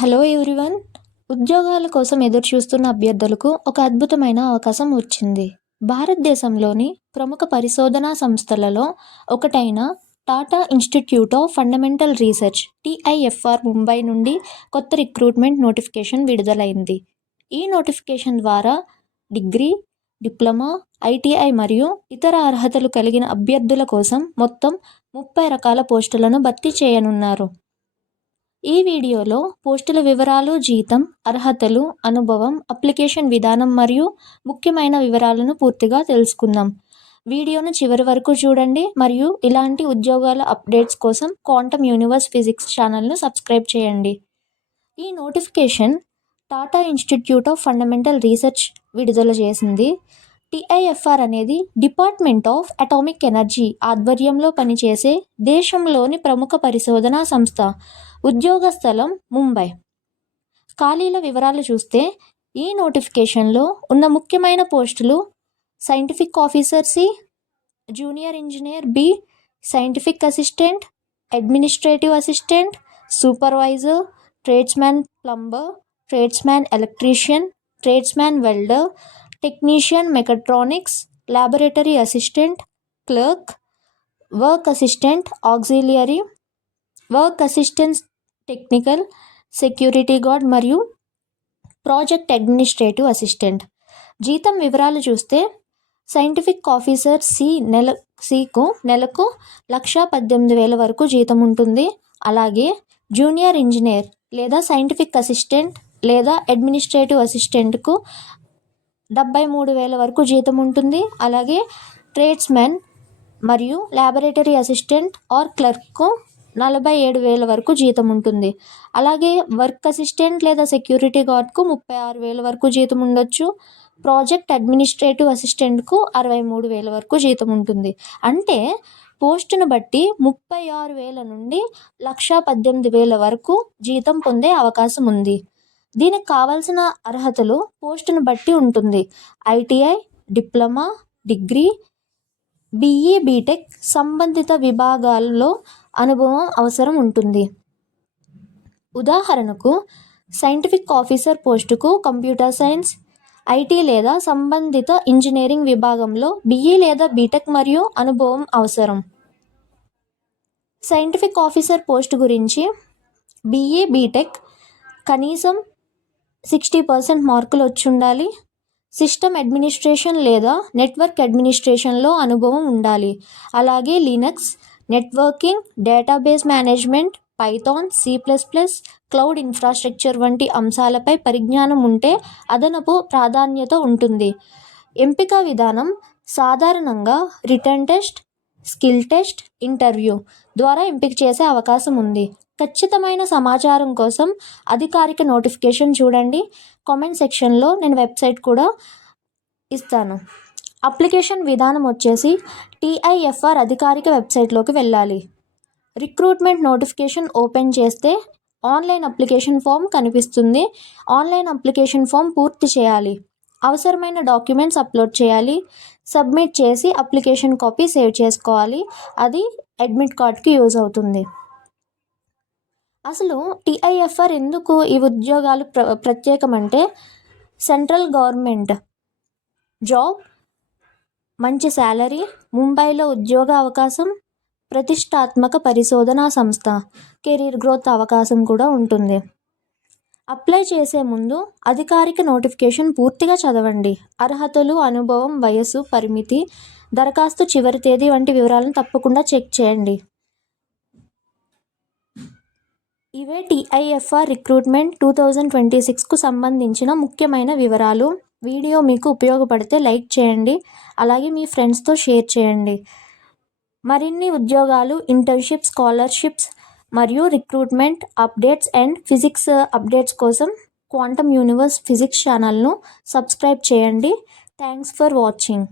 Hello everyone. ఉద్యోగాల కోసం ఎదురుచూస్తున్న అభ్యర్థులకు ఒక అద్భుతమైన అవకాశం వచ్చింది. భారతదేశంలోని ప్రముఖ పరిశోధనా సంస్థలలో ఒకటైన Tata institute of fundamental research (TIFR) Mumbai నుండి కొత్త రిక్రూట్మెంట్ నోటిఫికేషన్ విడుదలైంది. ఈ నోటిఫికేషన్ ద్వారా డిగ్రీ, డిప్లొమా, ITI మరియు ఇతర అర్హతలు కలిగిన అభ్యర్థుల కోసం మొత్తం 30 రకాల పోస్టులను భర్తీ చేయనున్నారు. ఈ వీడియోలో పోస్టుల వివరాలు, జీతం, అర్హతలు, అనుభవం, అప్లికేషన్ విధానం మరియు ముఖ్యమైన వివరాలను పూర్తిగా తెలుసుకుందాం. వీడియోను చివరి వరకు చూడండి మరియు ఇలాంటి ఉద్యోగాల అప్డేట్స్ కోసం క్వాంటమ్ యూనివర్స్ ఫిజిక్స్ ఛానల్ను సబ్స్క్రైబ్ చేయండి. ఈ notification Tata institute of fundamental research విడుదల చేసింది. TIFR అనేది డిపార్ట్మెంట్ ఆఫ్ అటామిక్ ఎనర్జీ ఆధ్వర్యంలో పనిచేసే దేశంలోని ప్రముఖ పరిశోధనా సంస్థ. ఉద్యోగ స్థలం ముంబై. ఖాళీల వివరాలు చూస్తే ఈ నోటిఫికేషన్లో ఉన్న ముఖ్యమైన పోస్టులు: scientific officer C, junior engineer B, scientific assistant, administrative assistant, supervisor, tradesman plumber, tradesman electrician, tradesman welder, technician mechatronics, laboratory assistant, clerk, work assistant, auxiliary, work assistant technical, security guard మరియు ప్రాజెక్ట్ అడ్మినిస్ట్రేటివ్ అసిస్టెంట్. జీతం వివరాలు చూస్తే scientific officer Cకు నెలకు 1,18,000 వరకు జీతం ఉంటుంది. అలాగే junior engineer లేదా సైంటిఫిక్ అసిస్టెంట్ లేదా అడ్మినిస్ట్రేటివ్ అసిస్టెంట్కు 73,000 వరకు జీతం ఉంటుంది. అలాగే ట్రేడ్స్మెన్ మరియు ల్యాబొరేటరీ అసిస్టెంట్ ఆర్ క్లర్క్కు 47,000 వరకు జీతం ఉంటుంది. అలాగే వర్క్ అసిస్టెంట్ లేదా సెక్యూరిటీ గార్డ్కు 36,000 వరకు జీతం ఉండొచ్చు. ప్రాజెక్ట్ అడ్మినిస్ట్రేటివ్ అసిస్టెంట్కు 63,000 వరకు జీతం ఉంటుంది. అంటే పోస్టును బట్టి 36,000 నుండి 1,18,000 వరకు జీతం పొందే అవకాశం ఉంది. దీనికి కావాల్సిన అర్హతలు పోస్టును బట్టి ఉంటుంది. ITI, diploma, degree, BE, BTech సంబంధిత విభాగాల్లో అనుభవం అవసరం ఉంటుంది. ఉదాహరణకు సైంటిఫిక్ ఆఫీసర్ పోస్టుకు కంప్యూటర్ సైన్స్, IT లేదా సంబంధిత ఇంజనీరింగ్ విభాగంలో BE లేదా BTech మరియు అనుభవం అవసరం. సైంటిఫిక్ ఆఫీసర్ పోస్టు గురించి BE, BTech కనీసం 60% మార్కులు వచ్చి ఉండాలి. సిస్టమ్ అడ్మినిస్ట్రేషన్ లేదా నెట్వర్క్ అడ్మినిస్ట్రేషన్లో అనుభవం ఉండాలి. అలాగే Linux, networking, database management, Python, C++, cloud infrastructure వంటి అంశాలపై పరిజ్ఞానం ఉంటే అదనపు ప్రాధాన్యత ఉంటుంది. ఎంపిక విధానం సాధారణంగా written test, skill test, interview ద్వారా ఎంపిక చేసే అవకాశం ఉంది. ఖచ్చితమైన సమాచారం కోసం అధికారిక నోటిఫికేషన్ చూడండి. కామెంట్ సెక్షన్లో నేను వెబ్సైట్ కూడా ఇస్తాను. అప్లికేషన్ విధానం వచ్చేసి TIFR అధికారిక వెబ్సైట్లోకి వెళ్ళాలి. రిక్రూట్మెంట్ నోటిఫికేషన్ ఓపెన్ చేస్తే ఆన్లైన్ అప్లికేషన్ ఫామ్ కనిపిస్తుంది. ఆన్లైన్ అప్లికేషన్ ఫామ్ పూర్తి చేయాలి. అవసరమైన డాక్యుమెంట్స్ అప్లోడ్ చేయాలి. సబ్మిట్ చేసి అప్లికేషన్ కాపీ సేవ్ చేసుకోవాలి. అది అడ్మిట్ కార్డ్కి యూజ్ అవుతుంది. అసలు TIFR ఎందుకు ఈ ఉద్యోగాలు ప్రత్యేకమంటే సెంట్రల్ గవర్నమెంట్ జాబ్, మంచి శాలరీ, ముంబైలో ఉద్యోగ అవకాశం, ప్రతిష్టాత్మక పరిశోధనా సంస్థ, కెరీర్ గ్రోత్ అవకాశం కూడా ఉంటుంది. అప్లై చేసే ముందు అధికారిక నోటిఫికేషన్ పూర్తిగా చదవండి. అర్హతలు, అనుభవం, వయస్సు పరిమితి, దరఖాస్తు చివరి తేదీ వంటి వివరాలను తప్పకుండా చెక్ చేయండి. ఇవే TIFR రిక్రూట్మెంట్ 2026కు సంబంధించిన ముఖ్యమైన వివరాలు. వీడియో మీకు ఉపయోగపడితే లైక్ చేయండి. అలాగే మీ ఫ్రెండ్స్తో షేర్ చేయండి. మరిన్ని ఉద్యోగాలు, ఇంటర్న్షిప్, స్కాలర్షిప్స్ మరియు recruitment updates and physics updates కోసం క్వాంటమ్ యూనివర్స్ ఫిజిక్స్ ఛానల్ను సబ్స్క్రైబ్ చేయండి. Thanks for watching.